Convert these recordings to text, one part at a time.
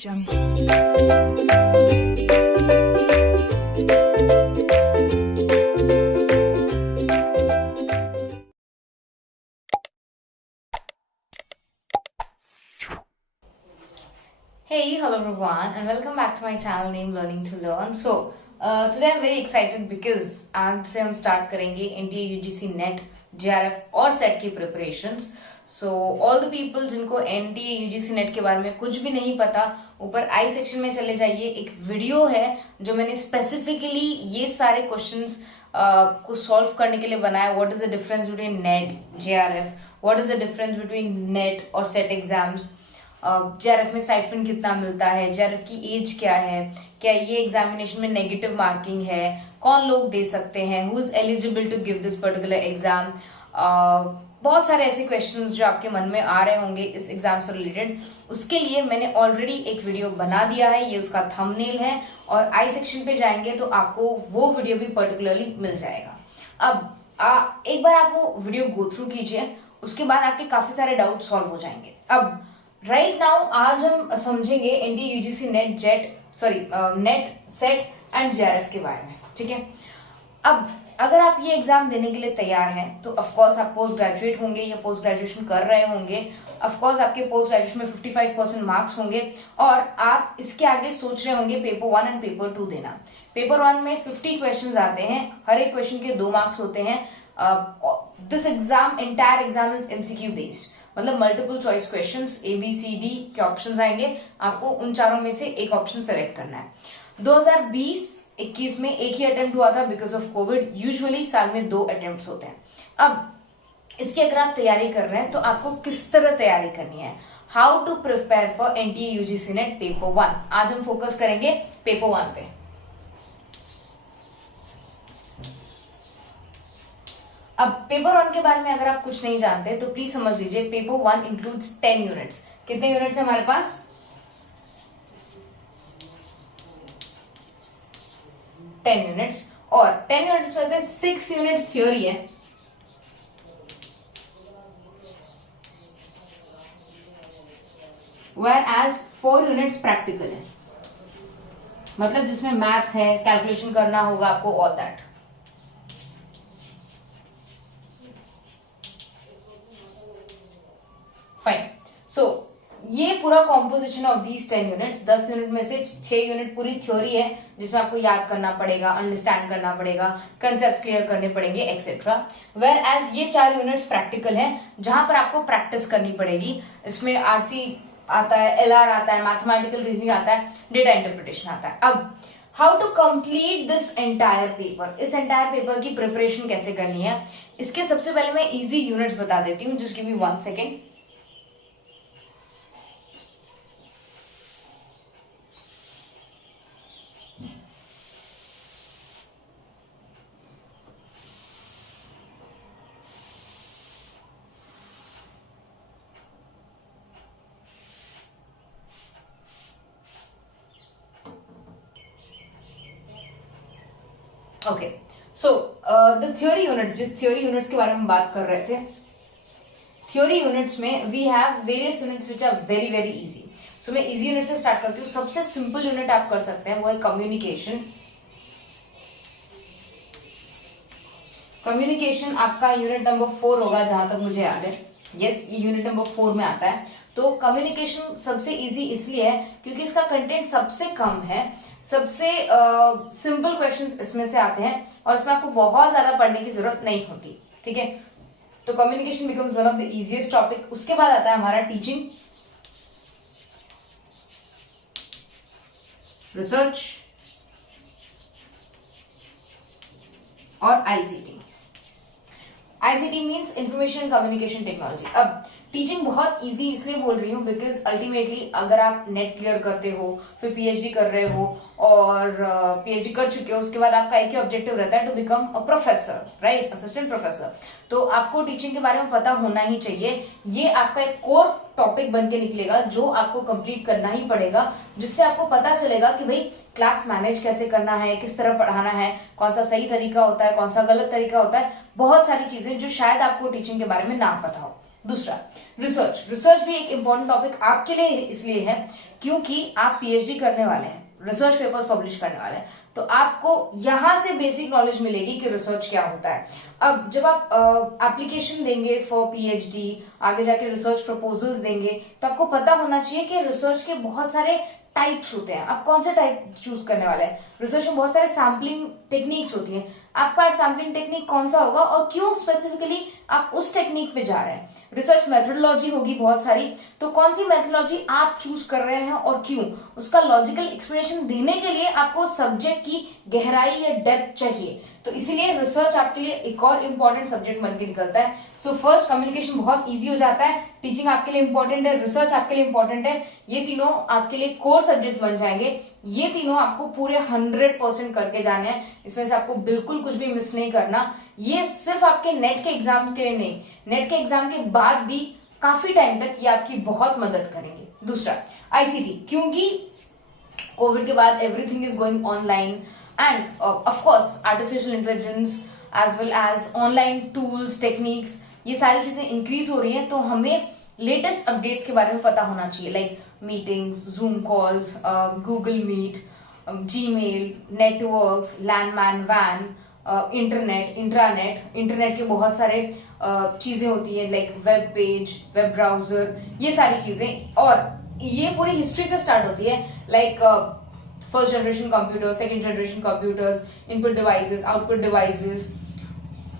Hey, hello everyone, and welcome back to my channel named Learning to Learn. So, today I'm very excited because आज से हम start करेंगे NTA UGC NET JRF और set की preparations. So all the people जिनको NTA UGC NET के बारे में कुछ भी नहीं पता, ऊपर आई सेक्शन में चले जाइए. एक वीडियो है जो मैंने स्पेसिफिकली ये सारे क्वेश्चंस को सॉल्व करने के लिए बनाया. What is the difference between net JRF, what is the difference between net और सेट एग्जाम्स, JRF में स्टाइपेंड कितना मिलता है, JRF की एज क्या है, क्या ये एग्जामिनेशन में नेगेटिव मार्किंग है, कौन लोग दे सकते हैं, who is eligible to give this particular exam. बहुत सारे ऐसे क्वेश्चंस जो आपके मन में आ रहे होंगे इस एग्जाम से रिलेटेड, उसके लिए मैंने ऑलरेडी एक वीडियो बना दिया है. ये उसका थंबनेल है और आई सेक्शन पे जाएंगे तो आपको वो वीडियो भी पर्टिकुलरली मिल जाएगा. अब एक बार आप वो वीडियो गो थ्रू कीजिए, उसके बाद आपके काफी सारे डाउट सॉल्व हो जाएंगे. अब राइट नाउ आज हम समझेंगे NTA UGC net set and JRF के बारे में. ठीक है, अब अगर आप ये एग्जाम देने के लिए तैयार हैं तो ऑफकोर्स आप पोस्ट ग्रेजुएट होंगे या पोस्ट ग्रेजुएशन कर रहे होंगे. ऑफकोर्स आपके पोस्ट ग्रेजुएशन में 55% मार्क्स होंगे और आप इसके आगे सोच रहे होंगे पेपर 1 एंड पेपर 2 देना. पेपर 1 में 50 क्वेश्चंस आते हैं, हर एक क्वेश्चन के 2 मार्क्स होते हैं. This exam entire exam is MCQ based, मतलब मल्टीपल चॉइस क्वेश्चंस, ABCD के ऑप्शंस आएंगे, आपको उन चारों में से एक ऑप्शन सेलेक्ट करना है. 2020-21 में एक ही अटेम्प्ट हुआ था बिकॉज ऑफ कोविड. यूजुअली साल में 2 अटेम्प्ट होते हैं. अब इसकी अगर आप तैयारी कर रहे हैं तो आपको किस तरह तैयारी करनी है, how to prepare for NTA UGC net paper 1. आज हम फोकस करेंगे पेपर 1 पे. अब पेपर 1 के बारे में अगर आप कुछ नहीं जानते तो प्लीज समझ लीजिए, पेपर 1 इंक्लूड्स 10 यूनिट्स. कितने यूनिट्स है हमारे पास? 10 यूनिट्स. और 10 यूनिट्स में से 6 यूनिट्स थ्योरी है, whereas 4 यूनिट्स प्रैक्टिकल है, मतलब जिसमें मैथ्स है, कैलकुलेशन करना होगा आपको, ऑल दैट. फाइन. सो ये पूरा composition of these 10 units. 10 unit में से 6 यूनिट पूरी थ्योरी है जिसमें आपको याद करना पड़ेगा, अंडरस्टैंड करना पड़ेगा, कंसेप्ट क्लियर करने पड़ेंगे एक्सेट्रा. वेयर एज ये 4 यूनिट्स प्रैक्टिकल है जहां पर आपको प्रैक्टिस करनी पड़ेगी. इसमें RC आता है, LR आता है, मैथमेटिकल रीजनिंग आता है, डेटा इंटरप्रिटेशन आता है. अब how to complete this entire paper, इस एंटायर पेपर की प्रिपरेशन कैसे करनी है, इसके सबसे पहले मैं इजी यूनिट्स बता देती हूँ. Just give me 1 second. Okay, so the theory units, जिस थ्योरी यूनिट्स के बारे में बात कर रहे थे, थ्योरी यूनिट्स में we have various units which are very very easy. So मैं इजी यूनिट से स्टार्ट करती हूँ. सबसे सिंपल यूनिट आप कर सकते हैं वो है कम्युनिकेशन. कम्युनिकेशन आपका यूनिट नंबर 4 होगा जहां तक मुझे याद है. यस, ये यूनिट नंबर 4 में आता है. तो कम्युनिकेशन सबसे इजी इसलिए है क्योंकि इसका कंटेंट सबसे कम है, सबसे सिंपल क्वेश्चंस इसमें से आते हैं और इसमें आपको बहुत ज्यादा पढ़ने की जरूरत नहीं होती. ठीक है, तो communication becomes one of the easiest topic. उसके बाद आता है हमारा टीचिंग, रिसर्च और ICT. ICT means information communication technology. अब टीचिंग बहुत इजी इसलिए बोल रही हूँ बिकॉज अल्टीमेटली अगर आप नेट क्लियर करते हो, फिर PhD कर रहे हो और PhD कर चुके हो, उसके बाद आपका एक ही ऑब्जेक्टिव रहता है to become a professor, right, assistant professor. तो आपको टीचिंग के बारे में पता होना ही चाहिए. ये आपका एक कोर टॉपिक बन के निकलेगा जो आपको कंप्लीट करना ही पड़ेगा, जिससे आपको पता चलेगा कि भाई क्लास मैनेज कैसे करना है, किस तरह पढ़ाना है, कौन सा सही तरीका होता है, कौन सा गलत तरीका होता है. बहुत सारी चीजें जो शायद आपको टीचिंग के बारे में ना पता हो. दूसरा, रिसर्च। रिसर्च भी एक इंपॉर्टेंट टॉपिक आपके लिए इसलिए है क्योंकि आप पीएचडी करने वाले हैं, रिसर्च पेपर्स पब्लिश करने वाले हैं, तो आपको यहां से बेसिक नॉलेज मिलेगी कि रिसर्च क्या होता है। अब जब आप एप्लीकेशन देंगे फॉर पीएचडी, आगे जाके रिसर्च प्रपोजल्स देंगे, तो आपको पता होना चाहिए कि रिसर्च के बहुत सारे टाइप्स होते हैं, आप कौन सा टाइप चूज करने वाले हैं। रिसर्च में बहुत सारे सैम्पलिंग टेक्निक्स होती हैं, आपका सैम्पलिंग टेक्निक कौन सा होगा और क्यों स्पेसिफिकली आप उस टेक्निक पे जा रहे हैं। रिसर्च मेथोडोलॉजी होगी बहुत सारी, तो कौन सी मेथोडोलॉजी आप चूज कर रहे हैं और क्यों, उसका लॉजिकल एक्सप्लेनेशन देने के लिए आपको सब्जेक्ट की गहराई या डेप्थ चाहिए। तो इसीलिए रिसर्च आपके लिए एक और इम्पोर्टेंट सब्जेक्ट बन के निकलता है। सो फर्स्ट, कम्युनिकेशन बहुत इजी हो जाता है, टीचिंग आपके लिए इंपॉर्टेंट है, रिसर्च आपके लिए इंपॉर्टेंट है, ये तीनों आपके लिए कोर सब्जेक्ट्स बन जाएंगे। ये तीनों आपको पूरे 100% करके जाने हैं, इसमें से आपको बिल्कुल कुछ भी मिस नहीं करना। ये सिर्फ आपके नेट के एग्जाम के लिए नहीं, नेट के एग्जाम के बाद भी काफी टाइम तक ये आपकी बहुत मदद करेंगे। दूसरा, आईसीटी, क्योंकि कोविड के बाद everything is going online and of course artificial intelligence as well as online tools, techniques, ये सारी चीजें इंक्रीज हो रही हैं, तो हमें लेटेस्ट अपडेट्स के बारे में पता होना चाहिए, like meetings, Zoom calls, Google Meet, Gmail, networks, LAN MAN, वैन, इंटरनेट, इंट्रानेट, इंटरनेट के बहुत सारे चीजें होती है, like web page, web browser, ये सारी चीजें, और ये पूरी हिस्ट्री से स्टार्ट होती है, like first generation computer, second generation computers, input devices, output devices,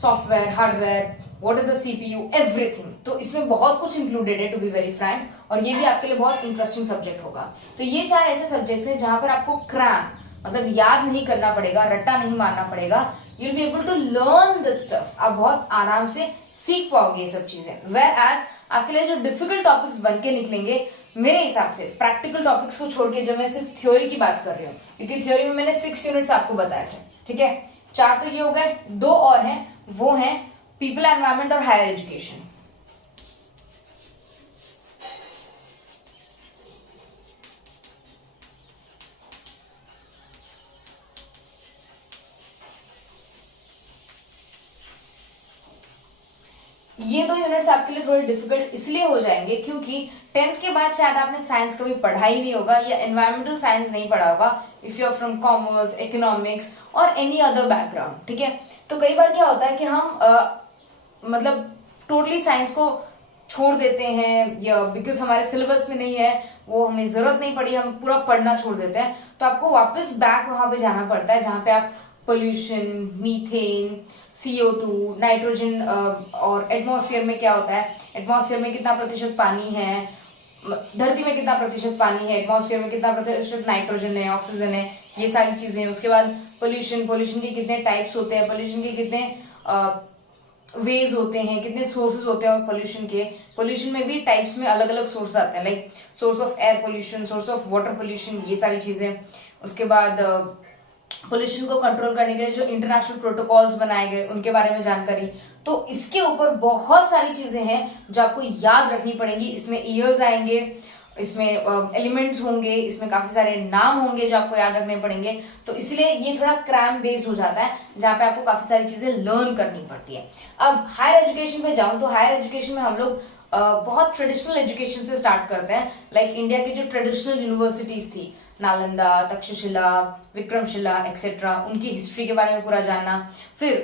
software, hardware, what is a CPU, everything. तो इसमें बहुत कुछ इंक्लूडेड है, टू बी वेरी फ्रैंक, और ये भी आपके लिए बहुत इंटरेस्टिंग सब्जेक्ट होगा। तो ये 4 ऐसे सब्जेक्ट्स हैं जहां पर आपको क्रैम मतलब याद नहीं करना पड़ेगा, रट्टा नहीं मारना पड़ेगा, you will be able to learn this stuff, आप बहुत आराम से सीख पाओगे ये सब चीजें। वेयर एज आपके लिए जो डिफिकल्ट टॉपिक्स बन के निकलेंगे, मेरे हिसाब से प्रैक्टिकल टॉपिक्स को छोड़ के, जब मैं सिर्फ थ्योरी की बात कर रही हूँ, क्योंकि थ्योरी में मैंने 6 यूनिट्स आपको बताए थे, ठीक है, 4 तो ये हो गए, 2 और हैं, वो हैं पीपल एनवायरमेंट और हायर एजुकेशन। ये 2 यूनिट्स आपके लिए थोड़े डिफिकल्ट इसलिए हो जाएंगे क्योंकि 10th के बाद शायद आपने साइंस कभी पढ़ा ही नहीं होगा या एनवायरमेंटल साइंस नहीं पढ़ा होगा, if you are from commerce, economics और एनी अदर बैकग्राउंड, ठीक है। तो कई बार क्या होता है कि हम मतलब टोटली साइंस को छोड़ देते हैं, या बिकॉज हमारे सिलेबस में नहीं है, वो हमें जरूरत नहीं पड़ी, हम पूरा पढ़ना छोड़ देते हैं, तो आपको वापस बैक वहां पे जाना पड़ता है जहां पे आप पोल्यूशन, मीथेन, CO2, नाइट्रोजन, और एटमॉस्फेयर में क्या होता है, एटमॉस्फेयर में कितना प्रतिशत पानी है, धरती में कितना प्रतिशत पानी है, एटमॉस्फेयर में कितना प्रतिशत नाइट्रोजन है, ऑक्सीजन है, ये सारी चीजें। उसके बाद पोल्यूशन, पोल्यूशन के कितने टाइप्स होते हैं, पोल्यूशन के कितने वेज होते हैं, कितने सोर्सेज होते हैं, और पोल्यूशन में भी टाइप्स में अलग अलग सोर्स आते हैं, like source of air pollution, source of water pollution, ये सारी चीजें। उसके बाद पोल्यूशन को कंट्रोल करने के लिए जो इंटरनेशनल प्रोटोकॉल्स बनाए गए, उनके बारे में जानकारी। तो इसके ऊपर बहुत सारी चीजें हैं जो आपको याद रखनी पड़ेंगी। इसमें ईयर्स आएंगे, इसमें एलिमेंट्स होंगे, इसमें काफी सारे नाम होंगे जो आपको याद रखने पड़ेंगे। तो इसलिए ये थोड़ा क्रैम बेस्ड हो जाता है, जहां पे आपको काफी सारी चीजें लर्न करनी पड़ती है। अब हायर एजुकेशन में जाऊं तो हायर एजुकेशन में हम लोग बहुत ट्रेडिशनल एजुकेशन से स्टार्ट करते हैं, लाइक इंडिया की जो ट्रेडिशनल यूनिवर्सिटीज थी, नालंदा, तक्षशिला, विक्रमशिला एक्सेट्रा, उनकी हिस्ट्री के बारे में पूरा जानना। फिर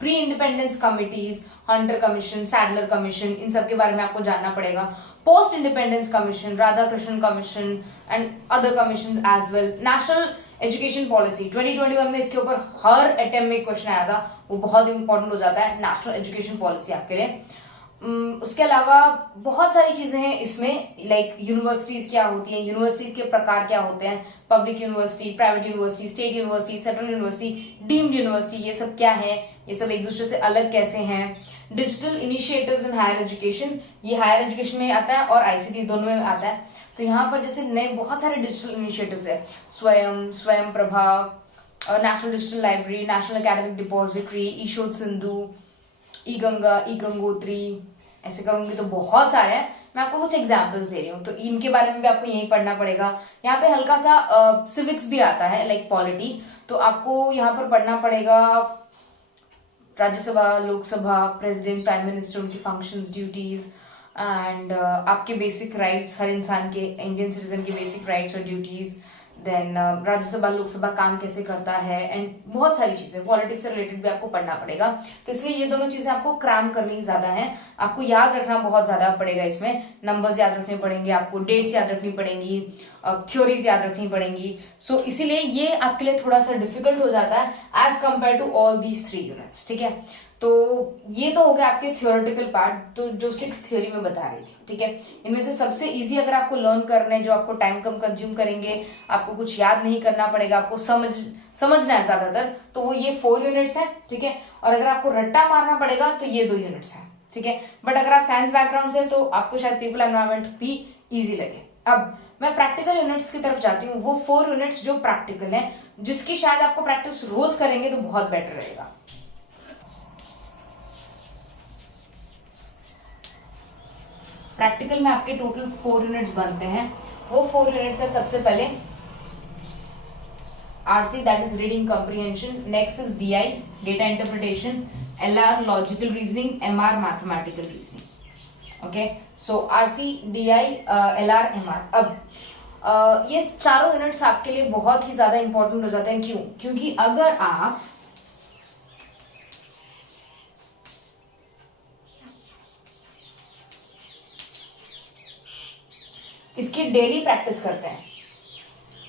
pre independence committees, Hunter commission, Sadler commission, इन सब के बारे में आपको जानना पड़ेगा। Post independence commission, Radhakrishnan commission and other commission as well. National education policy 2021 में इसके ऊपर हर अटेम्प्ट में क्वेश्चन आया था, वो बहुत इंपॉर्टेंट हो जाता है, नेशनल एजुकेशन पॉलिसी आपके लिए। उसके अलावा बहुत सारी चीजें हैं इसमें, लाइक यूनिवर्सिटीज क्या होती हैं, यूनिवर्सिटीज के प्रकार क्या होते हैं, public university, private university, state university, central university, deemed university, ये सब क्या है, ये सब एक दूसरे से अलग कैसे हैं। Digital initiatives in higher education, ये हायर एजुकेशन में आता है और आईसीटी दोनों में आता है। तो यहाँ पर जैसे नए बहुत सारे डिजिटल इनिशिएटिव्स है, Swayam Prabha, national digital library, national academic depository, eShodh Sindhu, e Ganga, e Gangotri, ऐसे करूंगी तो बहुत सारे हैं, मैं आपको कुछ एग्जांपल्स दे रही हूँ, तो इनके बारे में भी आपको यही पढ़ना पड़ेगा। यहाँ पे हल्का सा सिविक्स भी आता है, लाइक पॉलिटी, तो आपको यहाँ पर पढ़ना पड़ेगा Rajya Sabha, Lok Sabha, president, prime minister, उनकी फंक्शंस, ड्यूटीज, एंड आपके बेसिक राइट्स, हर इंसान के, इंडियन सिटीजन के बेसिक राइट्स और ड्यूटीज, देन राज्यसभा लोकसभा काम कैसे करता है, एंड बहुत सारी चीजें पॉलिटिक्स से रिलेटेड भी आपको पढ़ना पड़ेगा। तो इसलिए ये दोनों चीजें आपको क्रैम करनी ज्यादा है, आपको याद रखना बहुत ज्यादा पड़ेगा। इसमें नंबर्स याद रखने पड़ेंगे, आपको डेट्स याद रखनी पड़ेंगी, थ्योरीज याद रखनी पड़ेंगी। सो इसीलिए ये आपके लिए थोड़ा सा डिफिकल्ट हो जाता है as compare to all these 3 units. ठीक है, तो ये तो हो गया आपके थियोरेटिकल पार्ट, तो जो 6th थ्योरी में बता रही थी। ठीक है, इनमें से सबसे इजी अगर आपको लर्न करने, जो आपको टाइम कम कंज्यूम करेंगे, आपको कुछ याद नहीं करना पड़ेगा, आपको समझना है ज्यादातर, तो वो ये 4 यूनिट्स है। ठीक है, और अगर आपको रट्टा मारना पड़ेगा तो ये 2 यूनिट्स है। ठीक है, बट अगर आप साइंस बैकग्राउंड से तो आपको शायद पीपल एनवायरमेंट भी इजी लगे। अब मैं प्रैक्टिकल यूनिट्स की तरफ जाती हूँ, वो 4 यूनिट्स जो प्रैक्टिकल है, जिसकी शायद आपको प्रैक्टिस रोज करेंगे तो बहुत बेटर रहेगा। प्रैक्टिकल में आपके टोटल 4 यूनिट्स बनते हैं। वो 4 यूनिट्स है, सबसे पहले RC, that is reading comprehension, next is DI, data interpretation, LR logical reasoning, MR mathematical reasoning. Okay, so RC, DI, LR, MR. अब ये चारों यूनिट्स आपके लिए बहुत ही ज्यादा इंपॉर्टेंट हो जाते हैं। क्यों? क्योंकि अगर आप इसकी डेली प्रैक्टिस करते हैं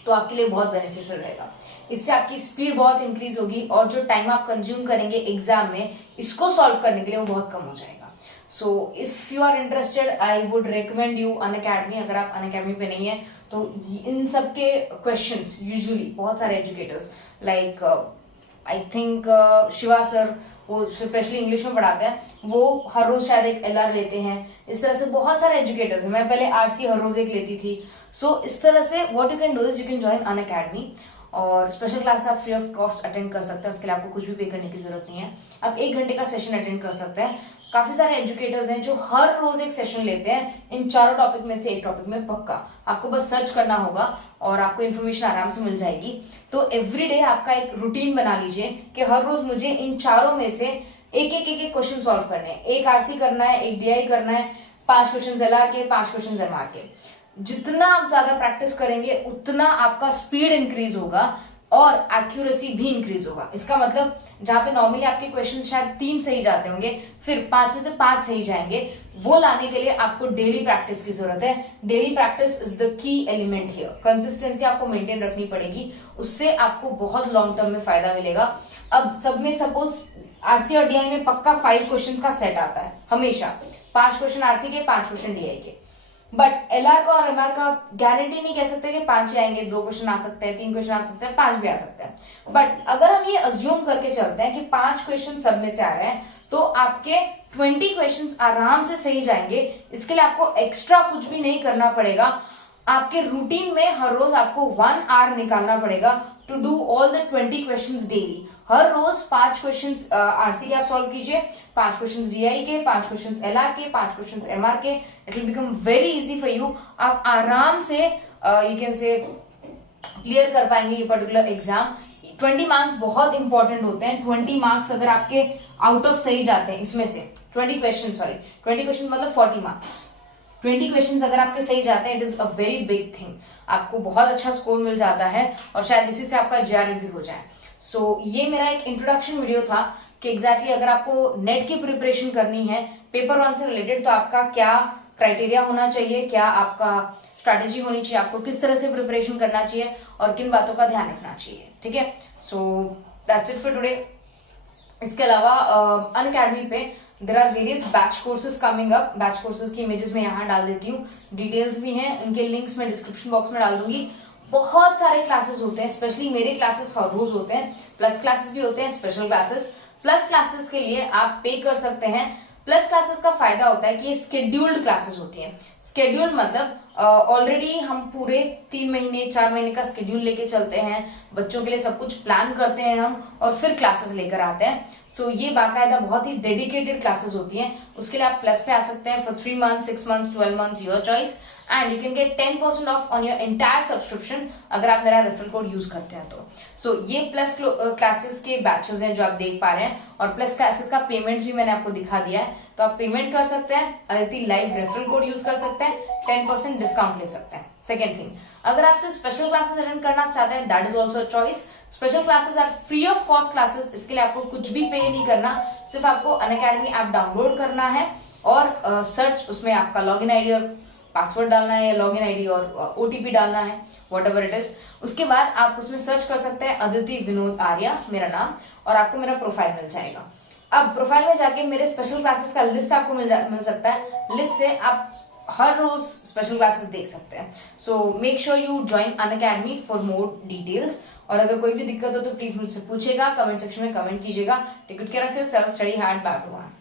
तो आपके लिए बहुत बेनिफिशियल रहेगा। इससे आपकी स्पीड बहुत इंक्रीज होगी और जो टाइम आप कंज्यूम करेंगे एग्जाम में इसको सॉल्व करने के लिए वो बहुत कम हो जाएगा। So if you are interested, I would recommend you Unacademy. अगर आप अनअकैडमी पे नहीं है तो इन सब के क्वेश्चंस यूजुअली बहुत सारे educators like I think Shiva sir, वो स्पेशली इंग्लिश में पढ़ाते हैं, वो हर रोज शायद एक एलआर लेते हैं। इस तरह से बहुत सारे एजुकेटर्स हैं। मैं पहले आरसी हर रोज एक लेती थी। सो इस तरह से what you can do is you can join Unacademy, और स्पेशल क्लास आप फ्री ऑफ कॉस्ट अटेंड कर सकते हैं। उसके लिए आपको कुछ भी पे करने की जरूरत नहीं है। आप 1 घंटे का सेशन अटेंड कर सकते हैं। काफी सारे एजुकेटर्स हैं जो हर रोज एक सेशन लेते हैं इन चारों टॉपिक में से एक टॉपिक में पक्का। आपको बस सर्च करना होगा और आपको इन्फॉर्मेशन आराम से मिल जाएगी। तो एवरीडे आपका एक रूटीन बना लीजिए कि हर रोज मुझे इन चारों में से एक एक क्वेश्चन सॉल्व करने हैं। एक आरसी करना है, एक डीआई करना है, 5 क्वेश्चन एलआर के, 5 क्वेश्चन एमआर के। जितना आप ज्यादा प्रैक्टिस करेंगे उतना आपका स्पीड इंक्रीज होगा और एक्यूरेसी भी इंक्रीज होगा। इसका मतलब जहां पे नॉर्मली आपके क्वेश्चन शायद 3 सही जाते होंगे, फिर 5 में से 5 सही जाएंगे। वो लाने के लिए आपको डेली प्रैक्टिस की जरूरत है। Daily practice is the key element here. Consistency आपको मेंटेन रखनी पड़ेगी, उससे आपको बहुत लॉन्ग टर्म में फायदा मिलेगा। अब सब में सपोज आरसी और डीआई में पक्का 5 क्वेश्चन का सेट आता है हमेशा, 5 क्वेश्चन आरसी के, 5 क्वेश्चन डीआई के। बट एलआर का और एमआर का गारंटी नहीं कह सकते कि 5 ही आएंगे, 2 क्वेश्चन आ सकते हैं, 3 क्वेश्चन आ सकते हैं, 5 भी आ सकते हैं। बट अगर हम ये अज्यूम करके चलते हैं कि 5 क्वेश्चन सब में से आ रहे हैं तो आपके 20 क्वेश्चन आराम से सही जाएंगे। इसके लिए आपको एक्स्ट्रा कुछ भी नहीं करना पड़ेगा। आपके रूटीन में हर रोज आपको 1 आवर निकालना पड़ेगा to do all the 20 questions daily. हर रोज 5 क्वेश्चंस आरसी के आप सॉल्व कीजिए, 5 क्वेश्चंस डीआई के, 5 क्वेश्चंस एलआर के, 5 क्वेश्चंस एमआर के। It will become very easy for you. आप आराम से यू कैन से क्लियर कर पाएंगे ये पर्टिकुलर एग्जाम। 20 मार्क्स बहुत इंपॉर्टेंट होते हैं। 20 मार्क्स अगर आपके आउट ऑफ सही जाते हैं, इसमें से 20 क्वेश्चन मतलब 40 मार्क्स। 20 क्वेश्चंस अगर आपके सही जाते हैं, it is a very big thing. आपको बहुत अच्छा स्कोर मिल जाता है और शायद इसी से आपका जेआरएफ भी हो जाए। सो ये मेरा एक इंट्रोडक्शन वीडियो था कि एग्जैक्टली अगर आपको नेट की प्रिपरेशन करनी है पेपर 1 से रिलेटेड, तो आपका क्या क्राइटेरिया होना चाहिए, क्या आपका स्ट्रैटेजी होनी चाहिए, आपको किस तरह से प्रिपरेशन करना चाहिए और किन बातों का ध्यान रखना चाहिए। ठीक है, so that's it for today. इसके अलावा अनअकैडमी पे there are various batch courses coming up. Batch courses की इमेजेस मैं यहाँ डाल देती हूँ, डिटेल्स भी हैं, उनके लिंक्स मैं डिस्क्रिप्शन बॉक्स में डाल दूंगी। बहुत सारे क्लासेस होते हैं, स्पेशली मेरे क्लासेस हर रोज होते हैं, प्लस क्लासेस भी होते हैं, स्पेशल क्लासेस। प्लस क्लासेस के लिए आप पे कर सकते हैं। प्लस क्लासेस का फायदा होता है कि ये स्केड्यूल्ड क्लासेस होती हैं। स्केड्यूल्ड मतलब ऑलरेडी हम पूरे 3 महीने 4 महीने का स्केड्यूल लेके चलते हैं, बच्चों के लिए सब कुछ प्लान करते हैं हम और फिर क्लासेस लेकर आते हैं। सो ये बाकायदा बहुत ही डेडिकेटेड क्लासेस होती हैं। उसके लिए आप प्लस पे आ सकते हैं for 3 months, 6 months, 12 months, your choice. And you can get 10% of on your entire subscription अगर आप मेरा रेफरल कोड यूज करते हैं तो। सो ये प्लस क्लासेस के बैचेस हैं जो आप देख पा रहे हैं, और प्लस क्लासेस का पेमेंट भी मैंने आपको दिखा दिया है, तो आप पेमेंट कर सकते हैं, Aditi live referral code use कर सकते हैं, 10% डिस्काउंट ले सकते हैं। सेकेंड थिंग, अगर आप सिर्फ स्पेशल क्लासेस अटेंड करना चाहते हैं, that is also a choice. Special classes are free of cost classes, इसके लिए आपको कुछ भी पे नहीं करना, सिर्फ आपको अनअकैडमी ऐप डाउनलोड करना है और सर्च उसमें आपका लॉगिन आईडी और पासवर्ड डालना है, या लॉगिन आईडी और ओटीपी डालना है, वॉट एवर इट इज। उसके बाद आप उसमें सर्च कर सकते हैं अदिति विनोद आर्या मेरा नाम, और आपको मेरा प्रोफाइल मिल जाएगा। अब प्रोफाइल में जाके मेरे स्पेशल क्लासेस का लिस्ट आपको मिल सकता है, लिस्ट से आप हर रोज स्पेशल क्लासेस देख सकते हैं। So make sure you join Unacademy for more details, और अगर कोई भी दिक्कत हो तो प्लीज मुझसे पूछेगा, कमेंट सेक्शन में कमेंट कीजिएगा। Take good care of yourself, study hard, bye everyone.